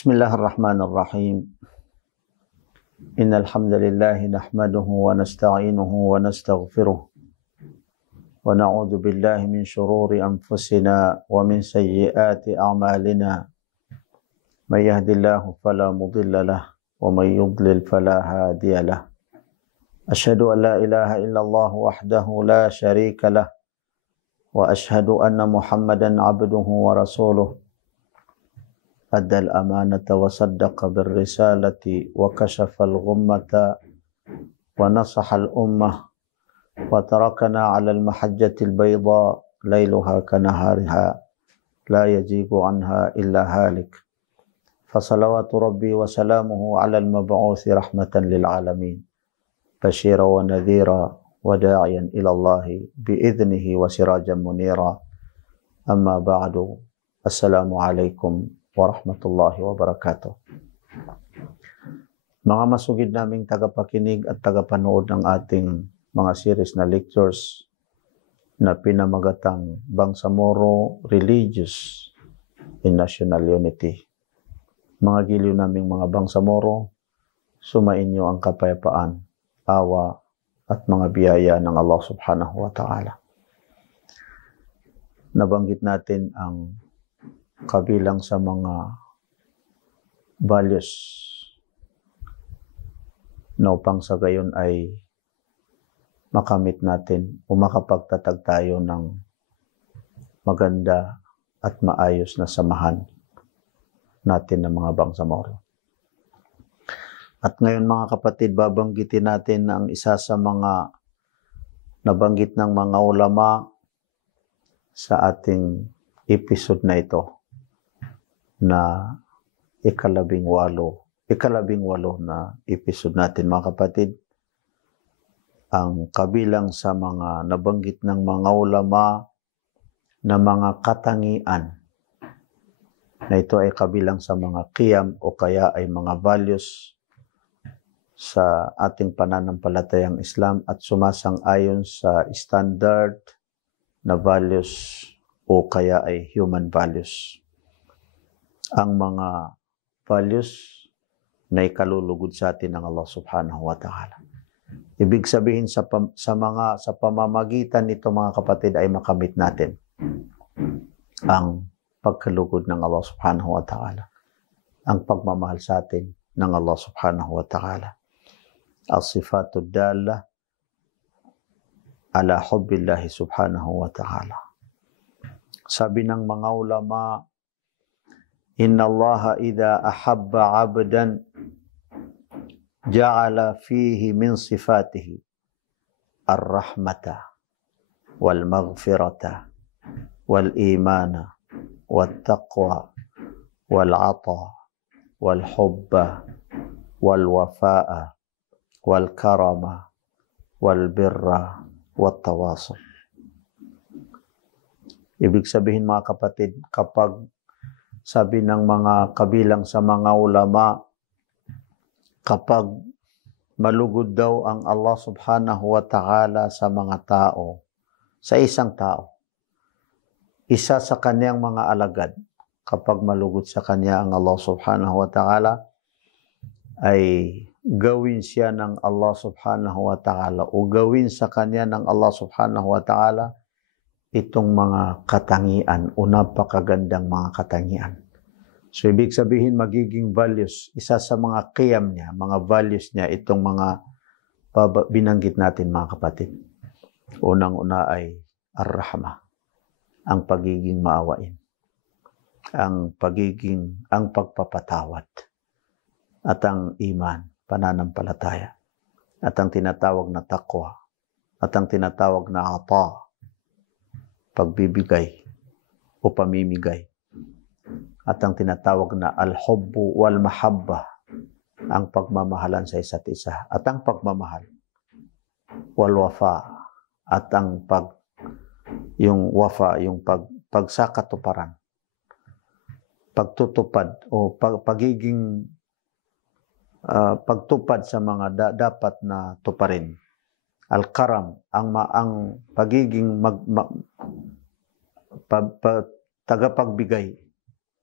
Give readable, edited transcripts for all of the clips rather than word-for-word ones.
Bismillahirrahmanirrahim. Innal hamdalillah nahmaduhu wa nasta'inuhu wa nastaghfiruh wa na'udzu billahi min shururi anfusina wa min sayyiati a'malina. May yahdihillahu fala mudilla lahu wa may yudlil fala hadiya lahu. Asyhadu an la ilaha illallah wahdahu la syarika lahu wa asyhadu anna Muhammadan 'abduhu wa rasuluh. Addal amanata wa saddaqa birrisalati wa kashafal ghummata wa nasahal ummah wa tarakana 'alal mahajjatil bayda lailuha kanahariha la yajibu anha illa halik. Fasalawatu rabbi wa salamuhu 'alal mab'uuthi rahmatan lil 'alamin basyira wa nadhira wa da'iyan ila Allahi bi'idhnihi wa sirajan munira. Amma ba'du. Assalamu alaikum warahmatullahi wabarakatuh. Mga masugid naming tagapakinig at tagapanood ng ating mga series na lectures na pinamagatang Bangsamoro Religious in National Unity. Mga giliw naming mga Bangsamoro, sumainyo ang kapayapaan, awa at mga biyaya ng Allah subhanahu wa ta'ala. Nabanggit natin ang kabilang sa mga values na upang sa gayon ay makamit natin o makapagtatag tayo ng maganda at maayos na samahan natin ng mga Bangsamoro. At ngayon mga kapatid, babanggitin natin ang isa sa mga nabanggit ng mga ulama sa ating episode na ito, na ikalabing walo na episode natin mga kapatid. Ang kabilang sa mga nabanggit ng mga ulama na mga katangian na ito ay kabilang sa mga qiyam o kaya ay mga values sa ating pananampalatayang Islam at sumasang-ayon sa standard na values o kaya ay human values. Ang mga values na ikalulugod sa atin ng Allah subhanahu wa ta'ala. Ibig sabihin sa pamamagitan nito mga kapatid ay makamit natin ang pagkalugod ng Allah subhanahu wa ta'ala, ang pagmamahal sa atin ng Allah subhanahu wa ta'ala. As-sifatud dalla ala hubbillahi subhanahu wa ta'ala. Sabi ng mga ulama, Inna Allah idha ahabba abdan ja'ala fihi min sifatihi ar-rahmata wal maghfirata wal imana wal taqwa wal ata wal hubba wal wafa'a wal karama wal birra wat tawasul. Ibig sabihin mga kapatid, kapag sabi ng mga kabilang sa mga ulama, kapag malugod daw ang Allah subhanahu wa ta'ala sa mga tao, sa isang tao, isa sa kanyang mga alagad, kapag malugod sa kanya ang Allah subhanahu wa ta'ala, ay gawin siya ng Allah subhanahu wa ta'ala o gawin sa kanya ng Allah subhanahu wa ta'ala itong mga katangian o napakagandang mga katangian. So, ibig sabihin magiging values, isa sa mga qiyam niya, mga values niya, itong mga binanggit natin mga kapatid. Unang-una ay ar-rahma, ang pagiging maawain, ang pagpapatawad, at ang iman, pananampalataya, at ang tinatawag na taqwa, at ang tinatawag na ata, pagbibigay o pamimigay, at ang tinatawag na al-hubbu wal mahabba, ang pagmamahalan sa isa't isa, at ang pagmamahal, wal wafa, at ang pagsakatuparan, pagtutupad o pagtupad sa mga dapat na tuparin. Al-karam, ang pagiging tagapagbigay,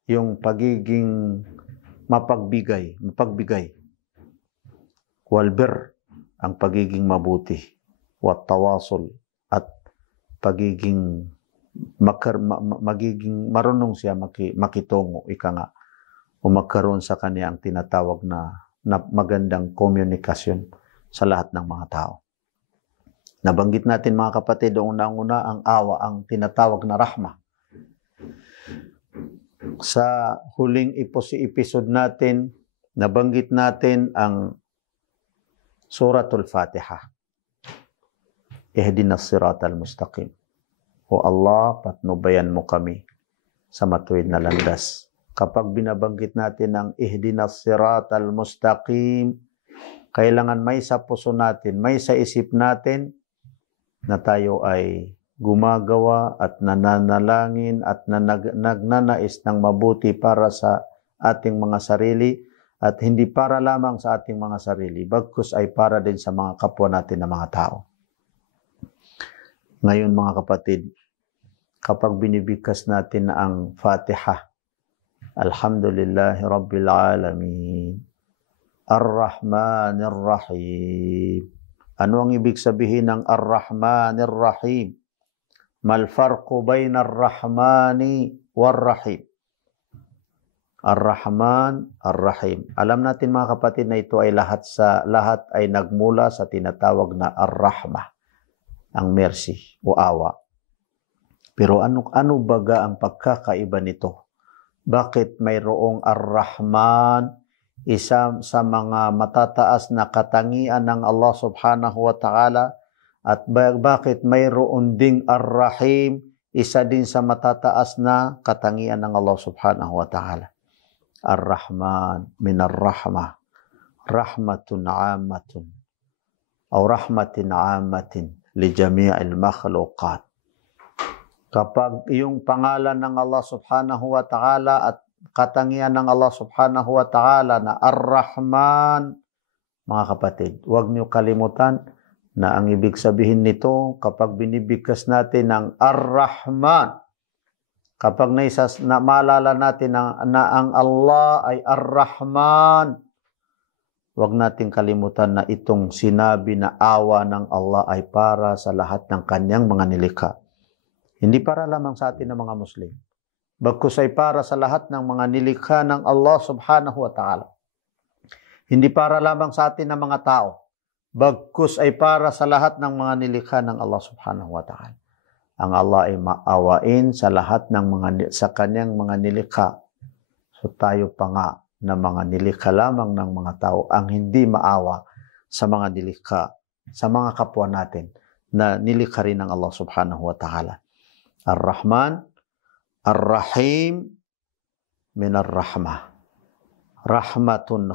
yung pagiging mapagbigay. Wal bir, ang pagiging mabuti. Wat tawasul, at pagiging magiging marunong siya makitungo, ika nga, o magkaroon sa kanya ang tinatawag na magandang komunikasyon sa lahat ng mga tao. Nabanggit natin mga kapatid, unang-una ang awa, ang tinatawag na rahma. Sa huling episode natin, nabanggit natin ang Suratul Fatiha. Ihdinas siratal mustaqim. O Allah, patnubayan mo kami sa matuwid na landas. Kapag binabanggit natin ang ihdinas siratal mustaqim, kailangan may sa puso natin, may sa isip natin na tayo ay gumagawa at nananalangin at nagnanais ng mabuti para sa ating mga sarili at hindi para lamang sa ating mga sarili, bagkus ay para din sa mga kapwa natin na mga tao. Ngayon mga kapatid, kapag binibigkas natin ang Fatiha, Alhamdulillahi Rabbil Alamin, Ar-Rahmanir Rahim. Ano ang ibig sabihin ng Ar-Rahmanir Rahim? Mal farqu bayna Ar-Rahmani war-Rahim? Ar-Rahman, Ar-Rahim. Alam natin mga kapatid na ito ay lahat ay nagmula sa tinatawag na Ar-Rahmah, ang mercy o awa. Pero ano baga ang pagkakaiba nito? Bakit mayroong Ar-Rahman, isa sa mga matataas na katangian ng Allah subhanahu wa ta'ala, at bakit mayroon ding Ar-Rahim, isa din sa matataas na katangian ng Allah subhanahu wa ta'ala? Ar-Rahman min ar-Rahmah, rahmatun ammatun, o rahmatin ammatin li jami'il makhluqat. Kapag yung pangalan ng Allah subhanahu wa ta'ala at katangian ng Allah subhanahu wa ta'ala na Ar-Rahman, mga kapatid, huwag niyo kalimutan na ang ibig sabihin nito kapag binibigkas natin ng Ar-Rahman, kapag maalala natin na ang Allah ay Ar-Rahman, huwag nating kalimutan na itong sinabi na awa ng Allah ay para sa lahat ng kanyang mga nilikha. Hindi para lamang sa atin ng mga Muslim, bagkus ay para sa lahat ng mga nilikha ng Allah subhanahu wa ta'ala. Hindi para lamang sa atin ng mga tao, bagkus ay para sa lahat ng mga nilikha ng Allah subhanahu wa ta'ala. Ang Allah ay maawain sa lahat ng sa kanyang mga nilikha. So tayo pa nga na mga nilikha lamang ng mga tao ang hindi maawa sa mga nilikha, sa mga kapwa natin na nilikha rin ng Allah subhanahu wa ta'ala. Ar-Rahman, Ar-Rahim min ar-Rahmah. Rahmatin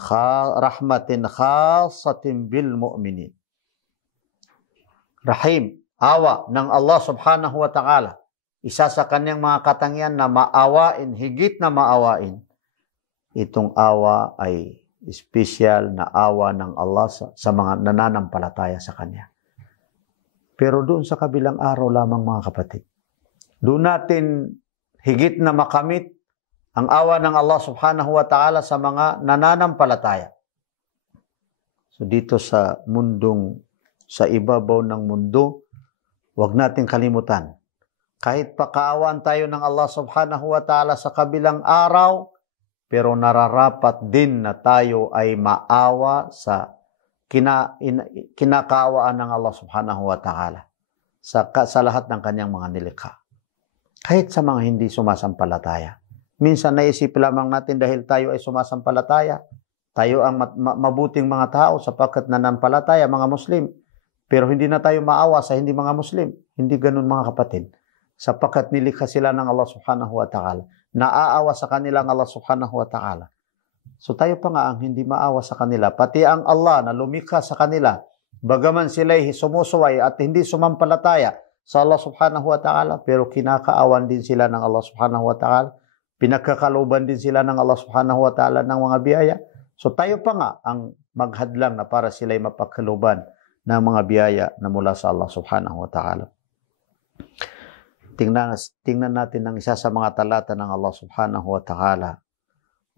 khasatin bil mu'minin. Rahim, awa ng Allah subhanahu wa ta'ala. Isa sa kanyang mga katangian na maawain, higit na maawain. Itong awa ay special na awa ng Allah sa mga nananampalataya sa kanya. Pero doon sa kabilang araw lamang mga kapatid, doon natin higit na makamit ang awa ng Allah subhanahu wa ta'ala sa mga nananampalataya. So dito sa sa ibabaw ng mundo, huwag natin kalimutan. Kahit pakaawan tayo ng Allah subhanahu wa ta'ala sa kabilang araw, pero nararapat din na tayo ay maawa sa kinakaawaan ng Allah subhanahu wa ta'ala sa lahat ng kanyang mga nilikha. Kahit sa mga hindi sumasampalataya. Minsan naisip lamang natin dahil tayo ay sumasampalataya, tayo ang mabuting mga tao sapagkat nanampalataya, mga Muslim. Pero hindi na tayo maawa sa hindi mga Muslim. Hindi ganun mga kapatid. Sapagkat nilikha sila ng Allah subhanahu wa ta'ala. Naaawa sa kanila ang Allah subhanahu wa ta'ala. So tayo pa nga ang hindi maawa sa kanila. Pati ang Allah na lumikha sa kanila, bagaman sila'y sumusuway at hindi sumampalataya sa Allah subhanahu wa ta'ala, pero kinakaawan din sila ng Allah subhanahu wa ta'ala. Pinagkakaluban din sila ng Allah subhanahu wa ta'ala ng mga biyaya. So tayo pa nga ang maghadlang na para sila'y mapagkaluban ng mga biyaya na mula sa Allah subhanahu wa ta'ala. Tingnan natin ang isa sa mga talata ng Allah subhanahu wa ta'ala.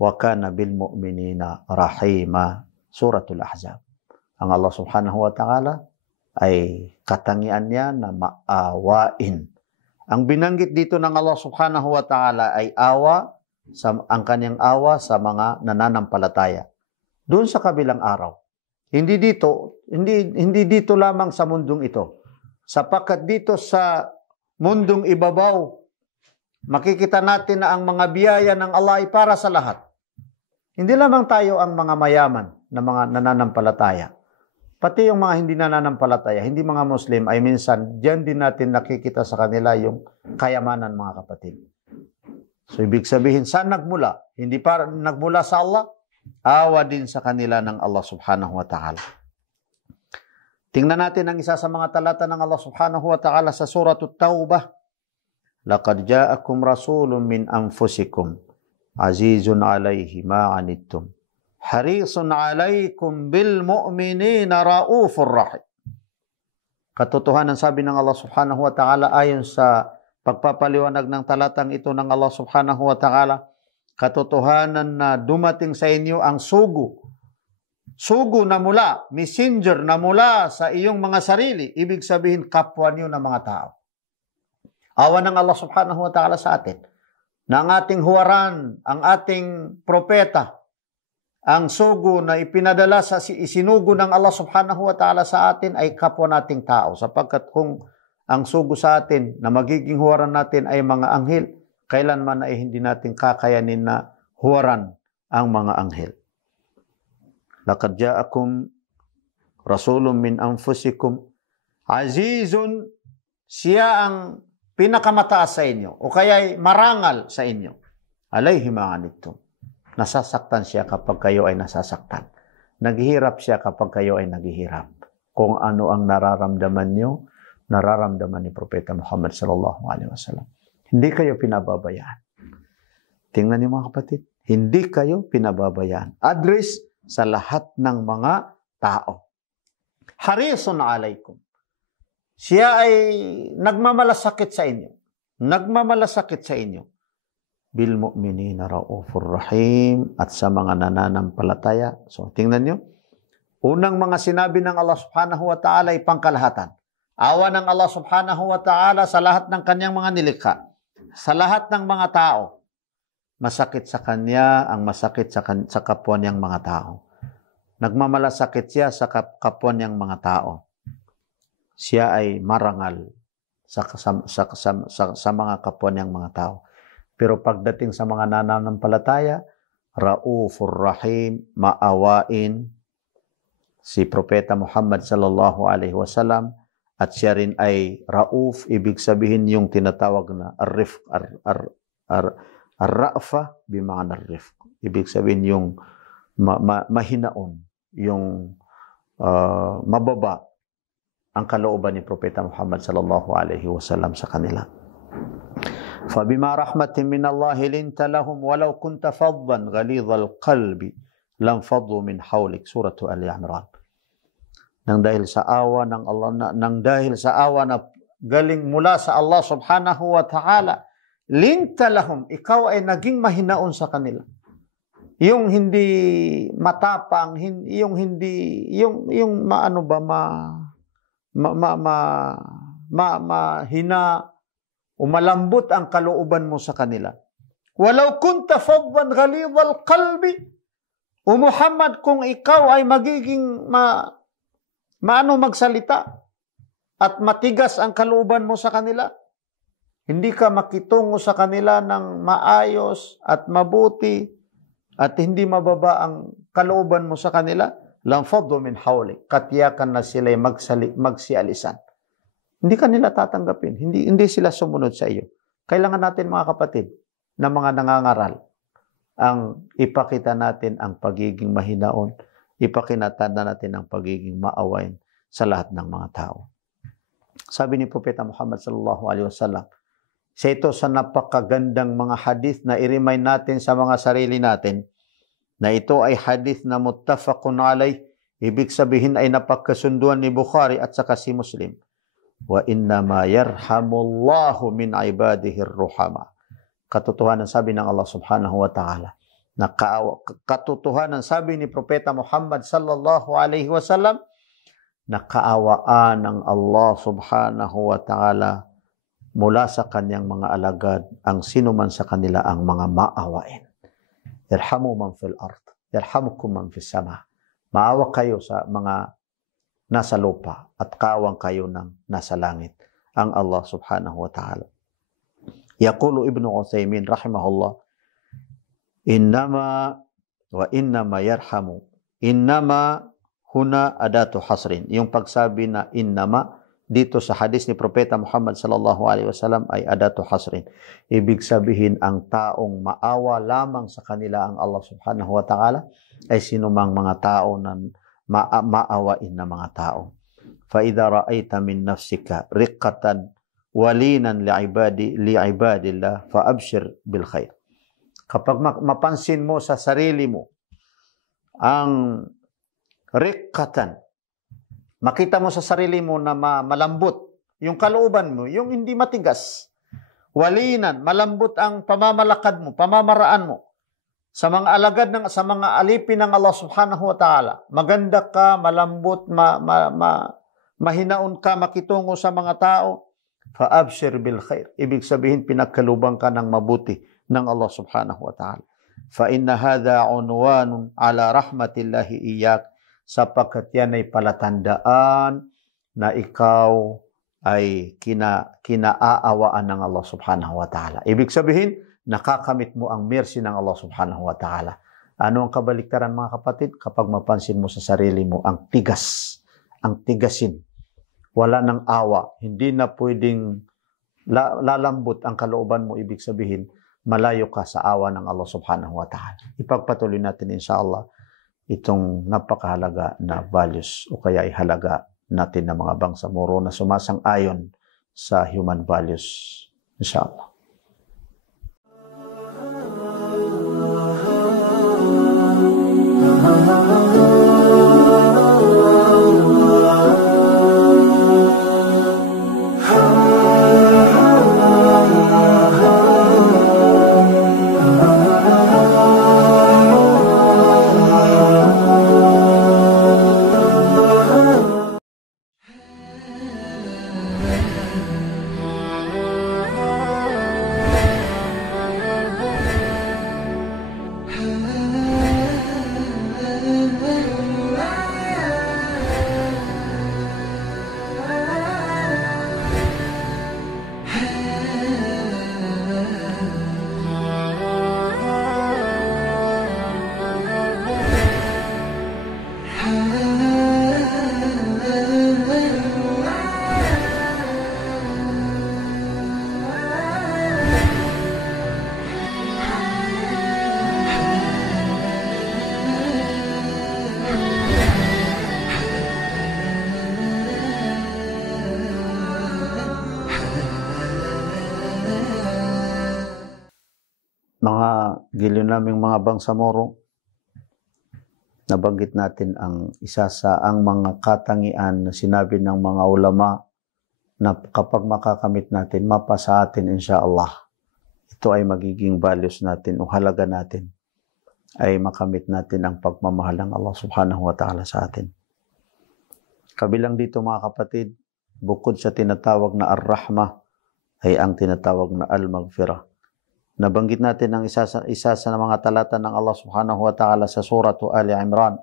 wa kana bil mu'minina rahima. Suratul Ahzab. Ang Allah subhanahu wa ta'ala ay katangian niya na maawain. Ang binanggit dito ng Allah subhanahu wa ta'ala ay ang kanyang awa sa mga nananampalataya. Doon sa kabilang araw. Hindi dito lamang sa mundong ito. Sapagkat dito sa mundong ibabaw, makikita natin na ang mga biyaya ng Allah ay para sa lahat. Hindi lamang tayo ang mga mayaman na mga nananampalataya. Pati yung mga hindi nananampalataya, hindi mga Muslim, ay minsan, diyan din natin nakikita sa kanila yung kayamanan, mga kapatid. So, ibig sabihin, saan nagmula? Hindi para nagmula sa Allah, awa din sa kanila ng Allah subhanahu wa ta'ala. Tingnan natin ang isa sa mga talata ng Allah subhanahu wa ta'ala sa Suratul Taubah. Laqad ja'akum rasulun min anfusikum, azizun alayhi ma'anittum, harisun alaykum bil mu'minina raufur rahim. Katotohanan, sabi ng Allah subhanahu wa ta'ala ayon sa pagpapaliwanag ng talatang ito ng Allah subhanahu wa ta'ala, katotohanan na dumating sa inyo ang sugo na mula, messenger na mula sa iyong mga sarili, ibig sabihin kapwa niyo na mga tao. Awa ng Allah subhanahu wa ta'ala sa atin, na ang ating huwaran, ang ating propeta, ang sugo na ipinadala sa isinugo ng Allah subhanahu wa ta'ala sa atin ay kapwa nating tao. Sapagkat kung ang sugo sa atin na magiging huwaran natin ay mga anghel, kailanman ay hindi natin kakayanin na huwaran ang mga anghel. Laqad ja'akum rasulun min anfusikum, azizun, siya ang pinakamataas sa inyo o kaya'y marangal sa inyo, alayhi ma'anittum, nasasaktan siya kapag kayo ay nasasaktan, naghihirap siya kapag kayo ay naghihirap. Kung ano ang nararamdaman nyo, nararamdaman ni Propeta Muhammad sallallahu alaihi wasallam. Hindi kayo pinababayaan. Tingnan niyo mga kapatid, hindi kayo pinababayaan. Address sa lahat ng mga tao. Harisun alaikum. Siya ay nagmamalasakit sa inyo. Nagmamalasakit sa inyo. Bil mu'minina raufur rahim, at sa mga nananampalataya. So, tingnan niyo. Unang mga sinabi ng Allah subhanahu wa ta'ala ay pangkalahatan. Awa ng Allah subhanahu wa ta'ala sa lahat ng kanyang mga nilikha. Sa lahat ng mga tao. Masakit sa kanya ang masakit sa kapwa niyang mga tao. Nagmamalasakit siya sa kapwa niyang mga tao. Siya ay marangal sa mga kapwa niyang mga tao. Pero pagdating sa mga nananampalataya, raufur rahim, maawain si Propeta Muhammad sallallahu alaihi wasallam, at siya rin ay rauf, ibig sabihin yung tinatawag na ar-rifq, ar-ra'fa bima'na ar-rifq. Ibig sabihin yung mahinaon, yung mababa ang kalooban ni Propeta Muhammad sallallahu alaihi wasallam sa kanila. فَبِمَا رَحْمَةٍ مِّنَ اللَّهِ لِنْتَ لَهُمْ وَلَوْ كُنْتَ فَظًّا غَلِيظَ الْقَلْبِ لَانفَضُّوا مِنْ حَوْلِكَ. Surah Al-Imran. Nang dahil sa awa ng Allah, nang dahil sa awa na galing mula sa Allah subhanahu wa ta'ala, linta lahum, ikaw ay naging mahinaon sa kanila. Yung hindi matapang, yung hindi, yung maano ba, mahina, umalambot ang kalooban mo sa kanila. Walau kunta faddan ghalidhal qalbi, o Muhammad, kung ikaw ay magiging magsalita at matigas ang kalooban mo sa kanila, hindi ka makitungo sa kanila ng maayos at mabuti at hindi mababa ang kalooban mo sa kanila, lanfaddu min hawlik, katiyakan na sila'y magsialisan. Hindi ka nila tatanggapin. Hindi sila sumunod sa iyo. Kailangan natin, mga kapatid, na mga nangangaral, ang ipakita natin ang pagiging mahinaon, ipakitanda natin ang pagiging maawain sa lahat ng mga tao. Sabi ni Propeta Muhammad sallallahu alaihi wasallam, sa ito sa napakagandang mga hadith na i-remind natin sa mga sarili natin, na ito ay hadith na muttafaqun alayh, ibig sabihin ay napagkasunduan ni Bukhari at saka si Muslim. Wa innama yarhamullahu min ibadihi ar-ruhama. Katotohanan, sabi ng Allah subhanahu wa ta'ala, Katotohanan, sabi ni Propeta Muhammad sallallahu alaihi wasallam, nakaawaan ng Allah subhanahu wa ta'ala mula sa kanyang mga alagad ang sinuman sa kanila ang mga maawain. Irhamu man fil ard, yarhamukum man fis sama. Maawa kayo sa mga nasa lupa at kaawang kayo ng nasa langit, ang Allah subhanahu wa ta'ala. Yaqulu Ibnu Utsaimin rahimahullah, innama yarhamu. Innama huna adatu hasrin. Yung pagsabi na innama dito sa hadis ni Propeta Muhammad sallallahu alaihi wasallam ay adatu hasrin. Ibig sabihin, ang taong maawa lamang sa kanila ang Allah subhanahu wa ta'ala ay sinumang mga tao na maawain na mga tao. Fa idza ra'aita min nafsika riqqatan walinan li'ibadillah fa abshir bil khair. Kapag mapansin mo sa sarili mo ang riqqatan, makita mo sa sarili mo na malambot yung kalooban mo, yung hindi matigas. Walinan, malambot ang pamamalakad mo, pamamaraan mo sa mga alagad sa mga alipin ng Allah subhanahu wa ta'ala. Maganda ka, malambot, mahinaon ka, makitungo sa mga tao. Fa-abshir bil khair. Ibig sabihin, pinagkalubang ka ng mabuti ng Allah subhanahu wa ta'ala. Fa inna hadha unwanun ala rahmatillahi iyak, sapagkat yan ay palatandaan na ikaw ay kinaaawaan ng Allah subhanahu wa ta'ala. Ibig sabihin, nakakamit mo ang mercy ng Allah subhanahu wa ta'ala. Ano ang kabaliktaran, mga kapatid? Kapag mapansin mo sa sarili mo ang tigas, ang tigasin, wala ng awa, hindi na pwedeng lalambot ang kalooban mo, ibig sabihin, malayo ka sa awa ng Allah subhanahu wa ta'ala. Ipagpatuloy natin inshallah itong napakahalaga na values o kaya ihalaga natin ng mga bangsamoro na sumasang-ayon sa human values. Inshallah. Mga giliw naming mga bangsamoro, nabanggit natin ang isa sa mga katangian na sinabi ng mga ulama na kapag makakamit natin, mapa sa atin insyaAllah. Ito ay magiging values natin o halaga natin, ay makamit natin ang pagmamahal ng Allah subhanahu wa ta'ala sa atin. Kabilang dito, mga kapatid, bukod sa tinatawag na ar-rahmah, ay ang tinatawag na al-maghfirah. Nabanggit natin ang isa sa mga talata ng Allah subhanahu wa ta'ala sa suratu Ali Imran.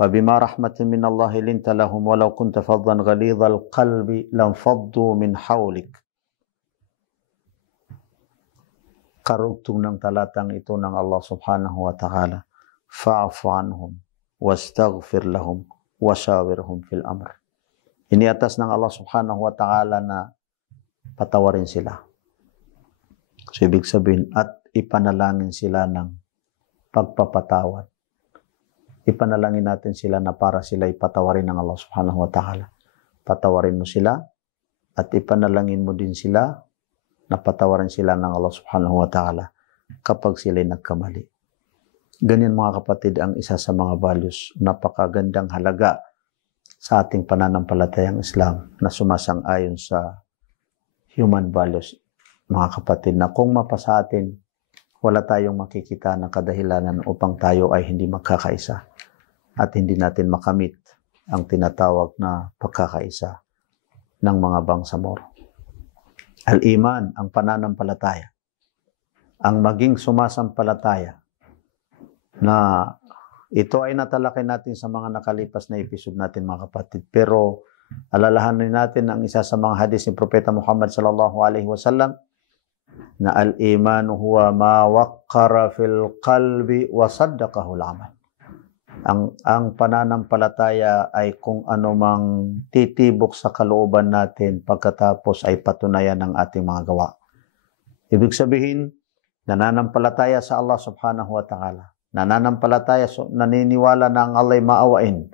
فَبِمَا رَحْمَةٍ مِّنَ اللَّهِ لِنْتَ لَهُمْ وَلَوْ كُنْتَ فَضًّا غَلِيظَ الْقَلْبِ لَانفَضُّوا مِنْ حَوْلِكَ. Karugtong ng talatang ito ng Allah subhanahu wa ta'ala. فَاعْفُ عَنْهُمْ وَاسْتَغْفِرْ لَهُمْ وَشَاوِرْهُمْ فِي الْأَمْرِ. Iniatas ng Allah subhanahu wa ta'ala na patawarin sila. So, ibig sabihin, at ipanalangin sila ng pagpapatawad. Ipanalangin natin sila na para sila ipatawarin ng Allah subhanahu wa ta'ala. Patawarin mo sila at ipanalangin mo din sila na patawarin sila ng Allah subhanahu wa ta'ala kapag sila'y nagkamali. Ganyan, mga kapatid, ang isa sa mga values, napakagandang halaga sa ating pananampalatayang Islam na sumasang-ayon sa human values, mga kapatid, na kung mapasa atin, wala tayong makikita na kadahilanan upang tayo ay hindi magkakaisa at hindi natin makamit ang tinatawag na pagkakaisa ng mga bangsamoro. Al-iman, ang pananampalataya, ang maging sumasampalataya, na ito ay natalakay natin sa mga nakalipas na episode natin mga kapatid. Pero alalahanin natin ang isa sa mga hadis ni Propeta Muhammad sallallahu alaihi wasallam na al-iman huwa ma waqqara fil qalbi wa saddaqahu al-amal. Ang pananampalataya ay kung ano mang titibok sa kalooban natin pagkatapos ay patunayan ng ating mga gawa. Ibig sabihin, nananampalataya sa Allah subhanahu wa ta'ala. Nananampalataya, naniniwala na ang Allah ay maawain.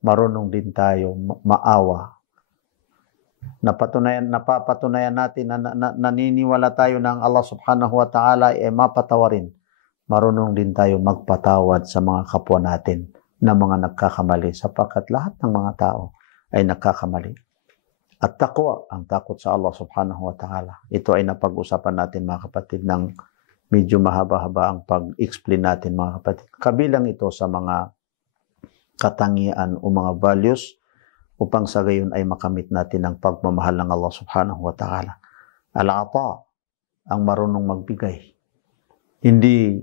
Marunong din tayo maawa. Napapatunayan natin na naniniwala tayo na ang Allah subhanahu wa ta'ala ay mapatawarin. Marunong din tayo magpatawad sa mga kapwa natin na mga nagkakamali sapagkat lahat ng mga tao ay nagkakamali. At taqwa, ang takot sa Allah subhanahu wa ta'ala. Ito ay napag-usapan natin mga kapatid ng medyo mahaba-haba ang pag-explain natin mga kapatid. Kabilang ito sa mga katangian o mga values upang sa gayon ay makamit natin ang pagmamahal ng Allah subhanahu wa ta'ala. Al-ata, ang marunong magbigay. Hindi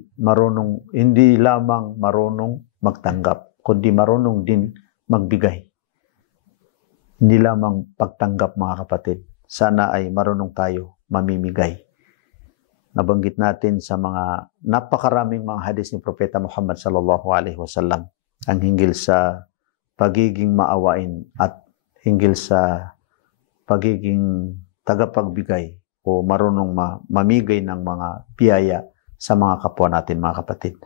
lamang marunong magtanggap, kundi marunong din magbigay. Hindi lamang pagtanggap mga kapatid. Sana ay marunong tayo mamimigay. Nabanggit natin sa mga napakaraming mga hadis ni Propeta Muhammad sallallahu alaihi wasallam ang hinggil sa pagiging maawain at hinggil sa pagiging tagapagbigay o marunong mamigay ng mga biyaya sa mga kapwa natin mga kapatid.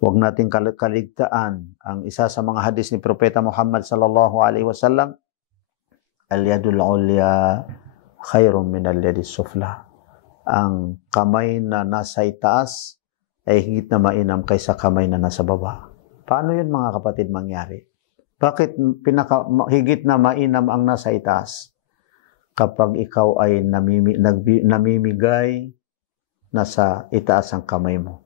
Huwag natin kaligtaan ang isa sa mga hadis ni Propeta Muhammad sallallahu alaihi wasallam, al-yadul ulya khairun min al-yadis sufla. Ang kamay na nasa itaas ay higit na mainam kaysa kamay na nasa baba. Paano yun mga kapatid mangyari? Bakit higit na mainam ang nasa itaas? Kapag ikaw ay namimigay, nasa itaas ang kamay mo.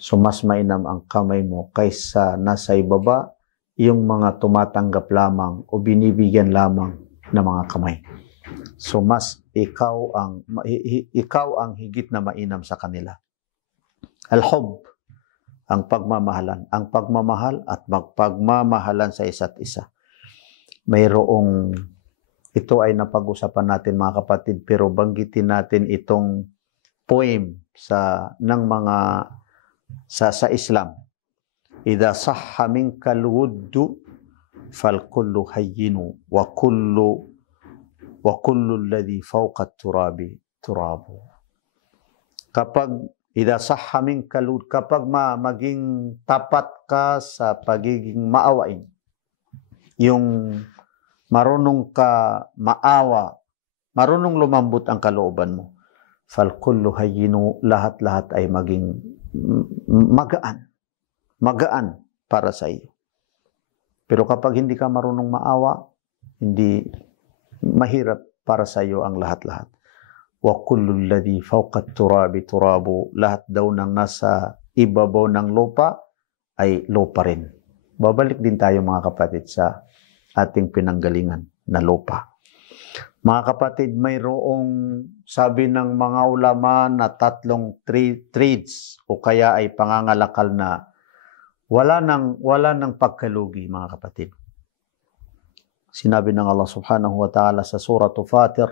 So mas mainam ang kamay mo kaysa nasa ibaba yung mga tumatanggap lamang o binibigyan lamang ng mga kamay. So mas ikaw ang higit na mainam sa kanila. Al-hub, ang pagmamahalan. Ang pagmamahal at magpagmamahalan sa isa't isa. Ito ay napag-usapan natin mga kapatid, pero banggitin natin itong poem sa Islam. Idza sahha minkal wuddu fal kullu hayyinu wa kullu alladhi fawqa at-turabi turabu. Kapag idza sahha minkal wud, kapag maging tapat ka sa pagiging maawain, yung marunong ka maawa, marunong lumambot ang kalooban mo, fal kullu hayyinu, lahat-lahat ay maging magaan para sa iyo. Pero kapag hindi ka marunong maawa, hindi mahirap para sa iyo ang lahat-lahat. Wa kullu alladhi fawqa at-turabi turabu, lahat daw ng nasa ibabaw ng lupa ay lupa rin. Babalik din tayo mga kapatid sa ating pinanggalingan na lupa. Mga kapatid, mayroong sabi ng mga ulama na 3 trades o kaya ay pangangalakal na wala nang pagkalugi mga kapatid. Sinabi ng Allah subhanahu wa ta'ala sa surah Fatir,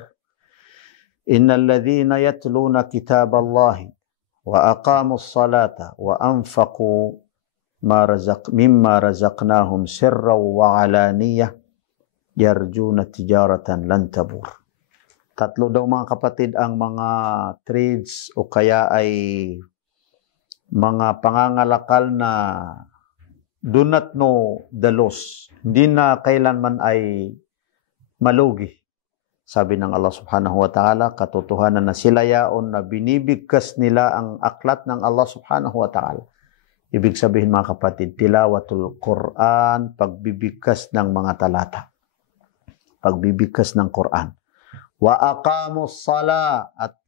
innal ladhina yatluna kitaballahi wa aqamus salata wa anfaqu mimma razaqnahum sirran wa alaniyah yarjuna tijaratan lan tabur. 3 daw mga kapatid ang mga trades o kaya ay mga pangangalakal na do not know the loss. Hindi na kailanman ay malugi. Sabi ng Allah subhanahu wa ta'ala, katotohanan na sila yaon na binibigkas nila ang aklat ng Allah subhanahu wa ta'ala. Ibig sabihin mga kapatid, tilawatul Quran, pagbibigkas ng mga talata. Pagbibigkas ng Quran. Wa aqamus sala, at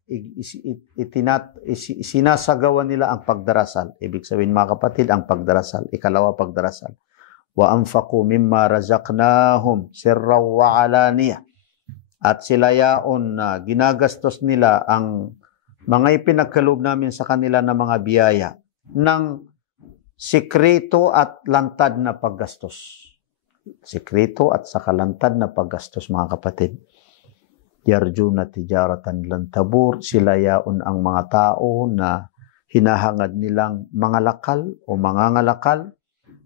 sinasagawa nila ang pagdarasal. Ibig sabihin mga kapatid, ang pagdarasal. Ikalawa, pagdarasal. Wa anfaqu mimma razaqnahum sirran wa alaniyah. At sila yaon na ginagastos nila ang mga ipinagkaloob namin sa kanila na mga biyaya ng sikreto at lantad na paggastos. Sikreto at saka lantad na paggastos mga kapatid. Yarjuna tijaratan lan tabur, sila yaon ang mga tao na hinahangad nilang mga lakal o mangangalakal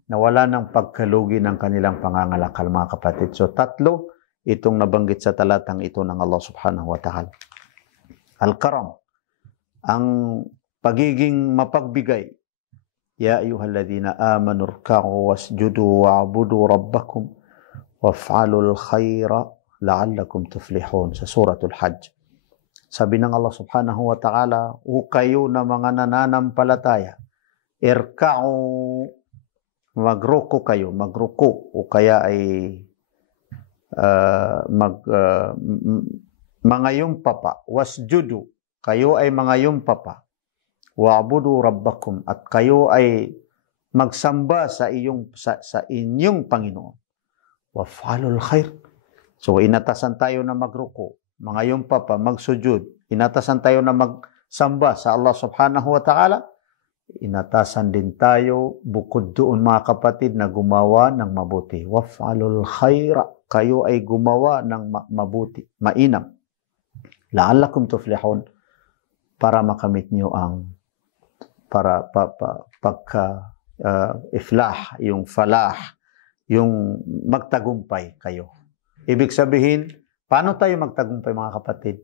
na wala ng pagkalugi ng kanilang pangangalakal mga kapatid. So tatlo itong nabanggit sa talatang ito ng Allah subhanahu wa ta'ala. Al-karam, ang pagiging mapagbigay. Ya ayyuhalladhina amanu rka'u wasjudu wa'budu rabbakum waf'alul khaira la'allakum tuflihun sa suratul Hajj. Sabi ng Allah subhanahu wa ta'ala, o kayo na mga nananampalataya, irka'u, magruko kayo, magruko, o kaya ay mangayumpapa, wasjudu, kayo ay mangayumpapa, wa'budu rabbakum, at kayo ay magsamba sa inyong Panginoon. Waf'alul khair. So inatasan tayo na magruko, mangayumpapa, magsujud, inatasan tayo na magsamba sa Allah subhanahu wa ta'ala. Inatasan din tayo bukod doon mga kapatid na gumawa ng mabuti. Waf'alul khaira, kayo ay gumawa ng mabuti, mainam. La'allakum tuflihun, para makamit nyo ang iflah, yung falah, yung magtagumpay kayo. Ibig sabihin, paano tayo magtagumpay mga kapatid?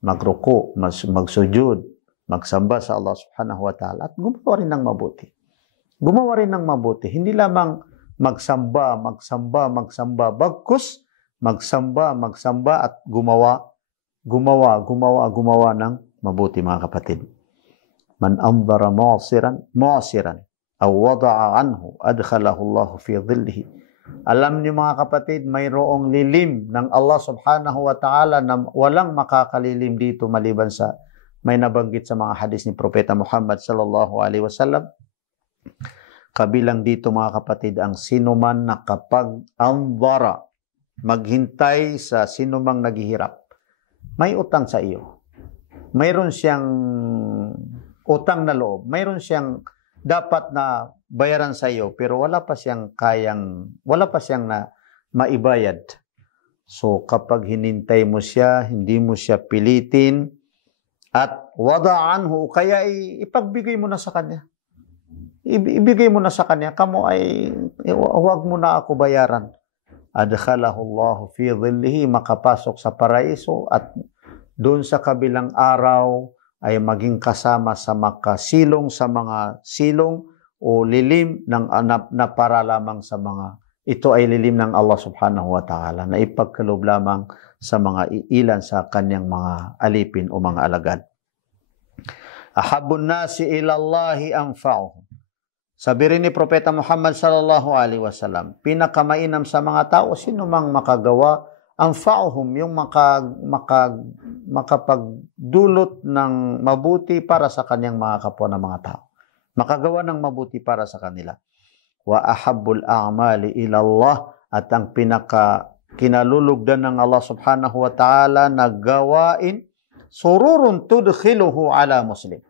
Magruko, magsujud, magsamba sa Allah subhanahu wa ta'ala at gumawa rin ng mabuti. Gumawa rin ng mabuti. Hindi lamang magsamba, bagkus magsamba at gumawa ng mabuti mga kapatid. Man anzara mu'siran aw wada'a anhu adkhalahu Allah fi dhillihi. Alam niyo mga kapatid, mayroong lilim ng Allah subhanahu wa ta'ala na walang makakalilim dito maliban sa may nabanggit sa mga hadis ni Propeta Muhammad sallallahu alaihi wasallam. Kabilang dito mga kapatid ang sinuman na kapag anzara, maghintay sa sinumang naghihirap. May utang sa iyo. Mayroon siyang utang na loob. Mayroon siyang dapat na bayaran sa iyo pero wala pa siyang na maibayad. So kapag hinintay mo siya, hindi mo siya pilitin at wada'anhu, kaya ipagbigay mo na sa kanya. Ibigay mo na sa kanya, kamo ay huwag mo na ako bayaran. Adkhalahu Allah fi dhillihi, makapasok sa paraiso at doon sa kabilang araw ay maging kasama sa makasilong sa mga silong o lilim ng na para lamang sa mga ito ay lilim ng Allah subhanahu wa ta'ala na ipagkaloob lamang sa mga ilan sa kanyang mga alipin o mga alagad. Ahabun nasi ilallahi anfa'uhum. Sabi rin ni Propeta Muhammad sallallahu alaihi wasallam, pinakamainam sa mga tao, sino mang makagawa, anfa'uhum, yung makapagdulot ng mabuti para sa kanyang mga kapwa na mga tao. Makagawa ng mabuti para sa kanila. Wa ahabbul a'mali ilallah, at ang kinalulugdan ng Allah subhanahu wa ta'ala na gawain, sururun tudkhiluhu ala muslim.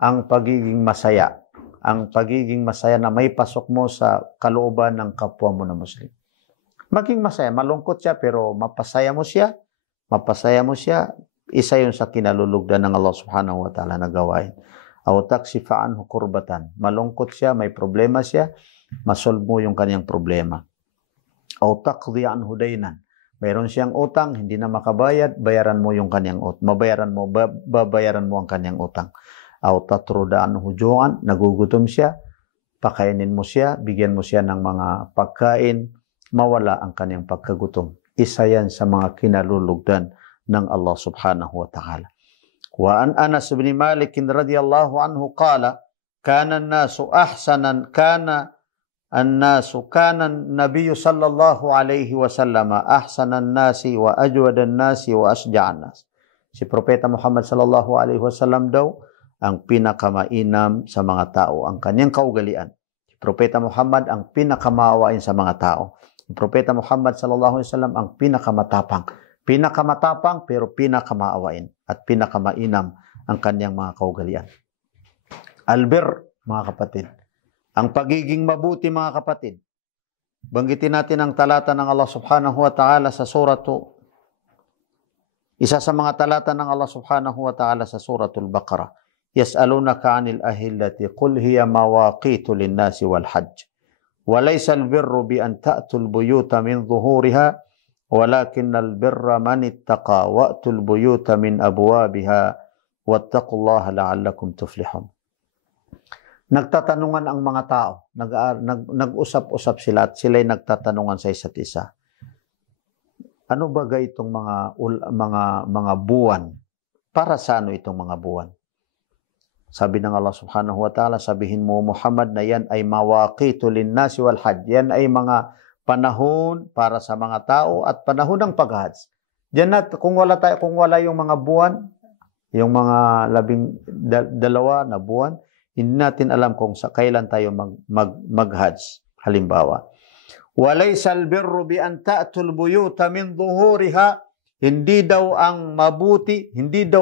Ang pagiging masaya na may pasok mo sa kalooban ng kapwa mo na Muslim. Maging masaya, malungkot siya pero mapasaya mo siya, isa yun sa kinalulugdan ng Allah subhanahu wa ta'ala na gawain. Aw taksifa anhu kurbatan, malungkot siya, may problema siya, masolve mo yung kanyang problema. Aw taqdi anhu daynan, mayroon siyang utang, hindi na makabayad, babayaran mo ang kanyang utang. Aw tatruda anhu ju'an, nagugutom siya, pakainin mo siya, bigyan mo siya ng mga pagkain, mawala ang kanyang pagkagutom. Isa yan sa mga kinalulugdan ng Allah subhanahu wa ta'ala. Wa an Anas bin Malik radhiyallahu anhu qala, kana an-nasu an-nabiyyu sallallahu alayhi wa sallam ahsanan nasi wa ajwadan nasi wa asja'an nas. Si Propeta Muhammad sallallahu alaihi wasallam daw ang pinakamainam sa mga tao, ang kanyang kaugalian. Si Propeta Muhammad ang pinakamaawain sa mga tao. Si Propeta Muhammad sallallahu alaihi wasallam ang pinakamatapang. Pinakamatapang pero pinakamaawain at pinakamainam ang kanyang mga kaugalian. Albir, mga kapatid. Ang pagiging mabuti, mga kapatid. Banggitin natin ang talata ng Allah subhanahu wa ta'ala sa isa sa mga talata ng Allah subhanahu wa ta'ala sa suratul Baqarah. Yas'alunaka 'anil ahillati qul hiya mawaqitu lin-nasi wal hajj. Wa laysa al-birru bi an ta'tul buyuta min dhuhuriha walakinnal birra man ittaqa wa'tul buyuta min abwabiha wattaqullaha la'allakum tuflihun. Nagtatanungan ang mga tao, nag-usap-usap sila at sila'y nagtatanungan sa isa't isa. Ano ba itong mga buwan? Para sa ano itong mga buwan? Sabi ng Allah subhanahu wa ta'ala, sabihin mo Muhammad na yan ay mawaqitu linnasi wal hajj. Yan ay mga panahon para sa mga tao at panahon ng pag-hajj. Diyan na, kung wala yung mga buwan, yung mga 12 na buwan, hindi natin alam kung kailan tayo mag-hajj. Halimbawa, walaysa albirru bi an ta'tul buyuta min dhuhuriha. Hindi daw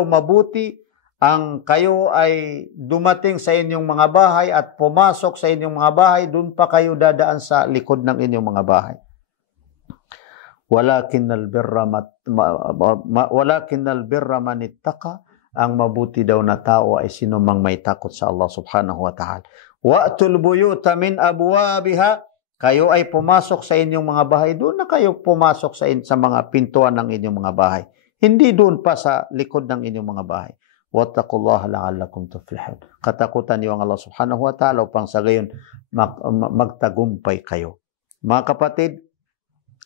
mabuti ang kayo ay dumating sa inyong mga bahay at pumasok sa inyong mga bahay, doon pa kayo dadaan sa likod ng inyong mga bahay. Walakinnal birra man ittaqa. Ang mabuti daw na tao ay sino mang may takot sa Allah subhanahu wa ta'ala. Wa'tul buyuta min abwabiha. Kayo ay pumasok sa inyong mga bahay, doon na kayo pumasok sa mga pintuan ng inyong mga bahay. Hindi doon pa sa likod ng inyong mga bahay. Wattaqullaha la'allakum tuflihun. Katakutan niyo ang Allah subhanahu wa ta'ala upang sa gayon magtagumpay kayo. Mga kapatid,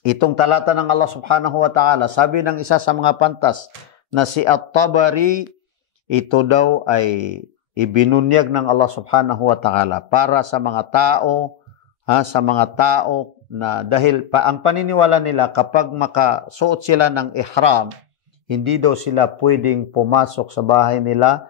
itong talata ng Allah subhanahu wa ta'ala, sabi ng isa sa mga pantas na si At-Tabari, ito daw ay ibinunyag ng Allah subhanahu wa ta'ala para sa mga tao, na dahil ang paniniwala nila kapag makasuot sila ng ihram, hindi daw sila pwedeng pumasok sa bahay nila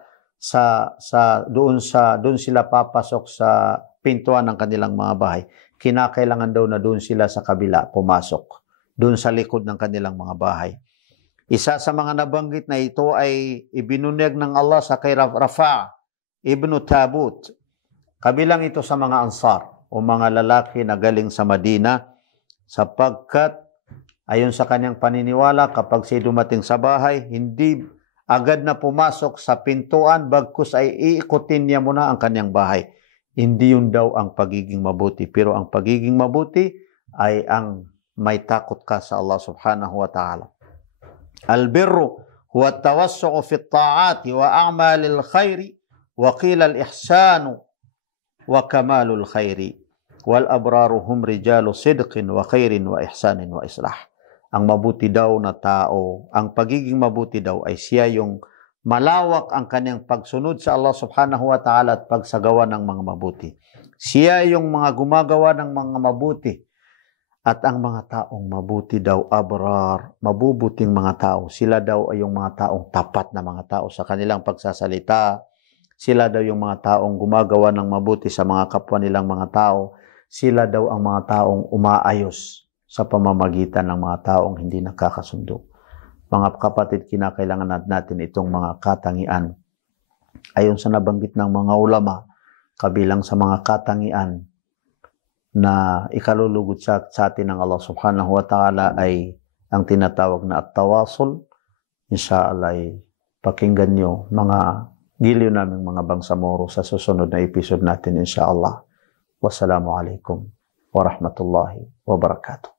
doon sila papasok sa pintuan ng kanilang mga bahay. Kinakailangan daw na doon sila sa kabila pumasok, doon sa likod ng kanilang mga bahay. Isa sa mga nabanggit na ito ay ibinunyag ng Allah sa kay Rafa' ibn Tabut. Kabilang ito sa mga Ansar o mga lalaki na galing sa Madina, sapagkat ayon sa kanyang paniniwala, kapag siya dumating sa bahay, hindi agad na pumasok sa pintuan, bagkus ay iikutin niya muna ang kanyang bahay. Hindi yun daw ang pagiging mabuti. Pero ang pagiging mabuti ay ang may takot ka sa Allah subhanahu wa ta'ala. Albirru huwa tawassu'u fi at-ta'ati wa a'malil khairi wa qila al-ihsanu wa kamalul khairi wal abraru hum rijalu sidqin wa khairin wa ihsanin wa islah. Ang mabuti daw na tao, ang pagiging mabuti daw ay siya yung malawak ang kanyang pagsunod sa Allah subhanahu wa ta'ala at pagsagawa ng mga mabuti. Siya yung mga gumagawa ng mga mabuti. At ang mga taong mabuti daw, abrar, mabubuting mga tao, sila daw ay yung mga taong tapat na mga tao sa kanilang pagsasalita. Sila daw yung mga taong gumagawa ng mabuti sa mga kapwa nilang mga tao. Sila daw ang mga taong umaayos sa pamamagitan ng mga taong hindi nakakasundo. Mga kapatid, kinakailangan natin itong mga katangian. Ayon sa nabanggit ng mga ulama, kabilang sa mga katangian na ikalulugod sa atin ng Allah subhanahu wa ta'ala ay ang tinatawag na at-tawasul. Inshallah ay pakinggan nyo mga giliw naming mga bangsamoro sa susunod na episode natin inshallah. Wassalamu alaikum warahmatullahi wabarakatuh.